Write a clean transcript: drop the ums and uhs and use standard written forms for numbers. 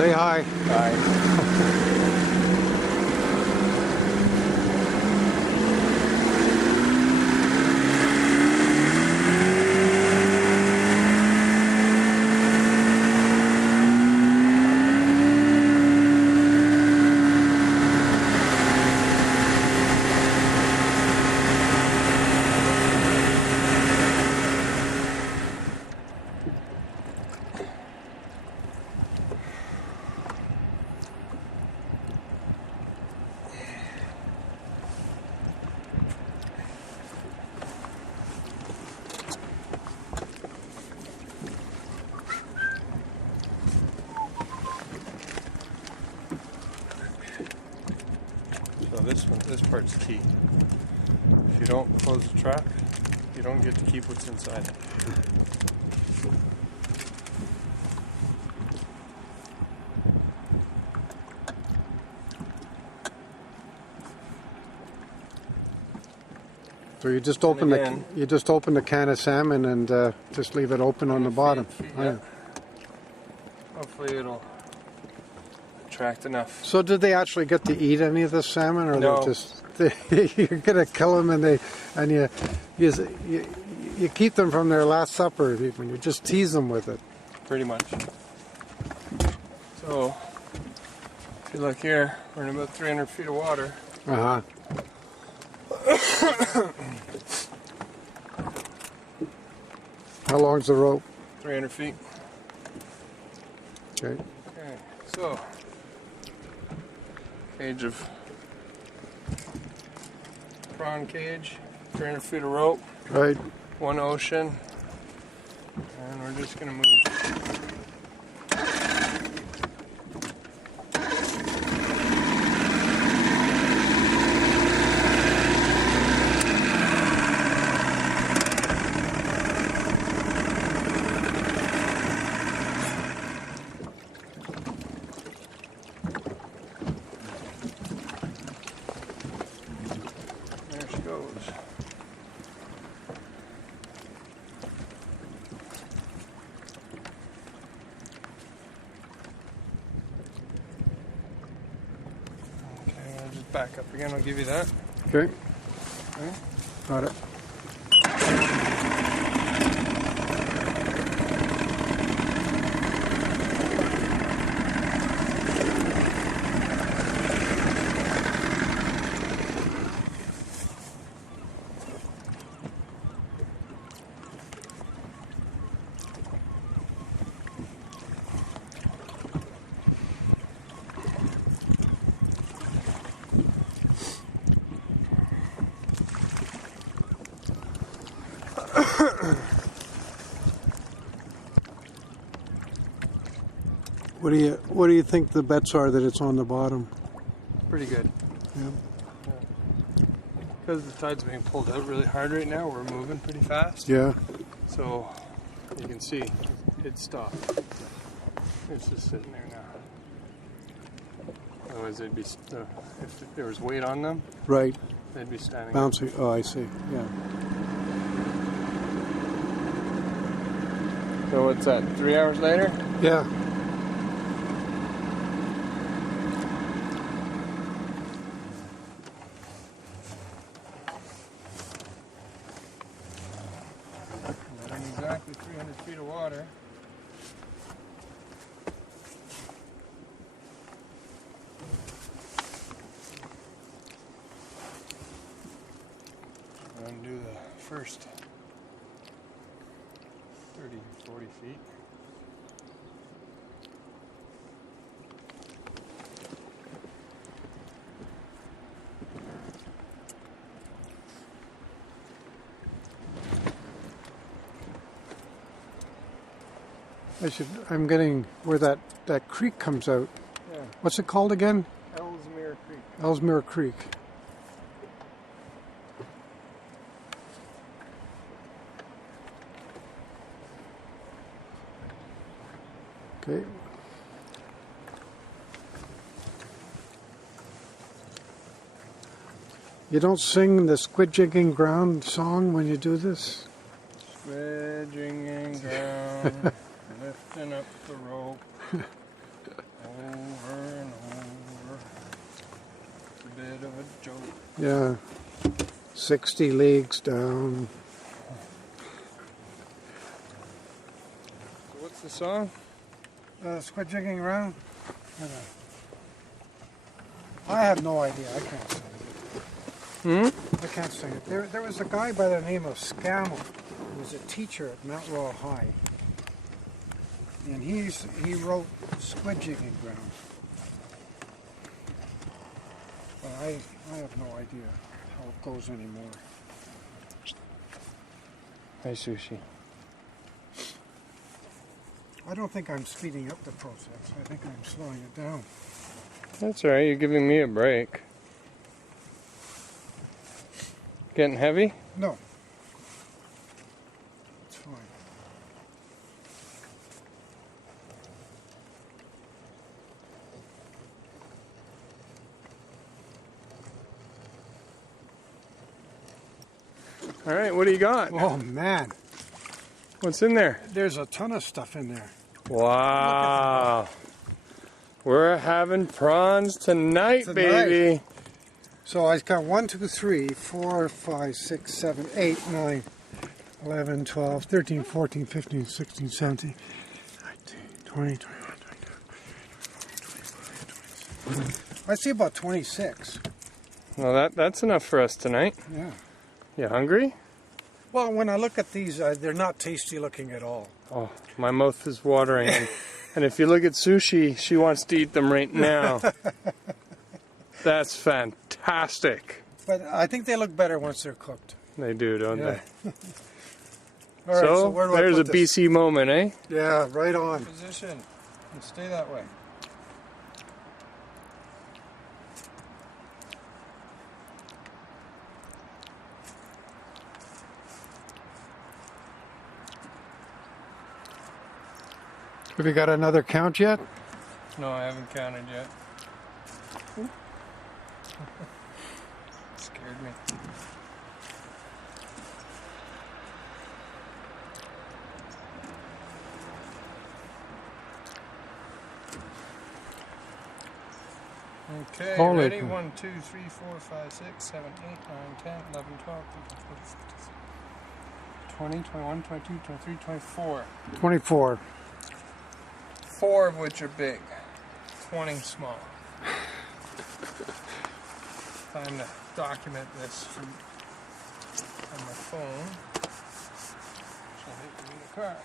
Say hi. Hi. So this part's key. If you don't close the trap, you don't get to keep what's inside. So you just open the can of salmon and just leave it open on the bottom. Yeah. Hopefully it'll attract enough. So did they actually get to eat any of the salmon, or No. they just you're gonna kill them and you keep them from their last supper when you just tease them with it? Pretty much. So if you look here, we're in about 300 feet of water. Uh-huh. How long's the rope? 300 feet. Okay. Okay, so cage of prawn cage, 300 feet of rope, Right. one ocean, and we're just gonna move. There she goes. Okay, I'll just back up again. I'll give you that. Okay. Okay. Got it. What do you think the bets are that it's on the bottom? Pretty good. Yeah. Because the tide's being pulled out really hard right now, we're moving pretty fast. Yeah. So you can see it stopped. It's just sitting there now. Otherwise, they'd be if there was weight on them, Right. they'd be standing. Bouncing. Oh, I see. Yeah. So what's that? 3 hours later? Yeah. Not in exactly 300 feet of water. I'm going to do the first 30, 40 feet. I'm getting where that creek comes out. Yeah. What's it called again? Ellesmere Creek. Ellesmere Creek. Okay. You don't sing the squid jigging ground song when you do this? Squid jigging ground, lifting up the rope. Over and over. It's a bit of a joke. Yeah. 60 leagues down. So what's the song? Squid jigging around? I have no idea. I can't sing it. I can't sing it. There was a guy by the name of Scammell who was a teacher at Mount Royal High. And he wrote Squid Jigging Ground. But I have no idea how it goes anymore. Hi, Sushi. I don't think I'm speeding up the process. I think I'm slowing it down. That's all right. You're giving me a break. Getting heavy? No. It's fine. All right. What do you got? Oh, man. What's in there? There's a ton of stuff in there. Wow. We're having prawns tonight, baby. So I've got 1, 2, 3, 4, 5, 6, 7, 8, 9, 11, 12, 13, 14, 15, 16, 17, 19, 20, 21, 22, 25, 26. I see about 26. Well, that's enough for us tonight. Yeah. You hungry? Well, when I look at these, they're not tasty looking at all. Oh, my mouth is watering. And if you look at Sushi, she wants to eat them right now. That's fantastic. But I think they look better once they're cooked. They do, don't Yeah. they? All right, So, where do I there's a put this? BC moment, eh? Yeah, right on. Position. And stay that way. Have you got another count yet? No, I haven't counted yet. Scared me. Okay, Holy ready? cow. 1, 2, 3, 4, 5, 6, 7, 8, 9, 10, 11, 12, 13, 14, 15, 20, 21, 22, 23, 24. 24. 4 of which are big, 20 small. Time to document this on my phone. She'll hit me in the car.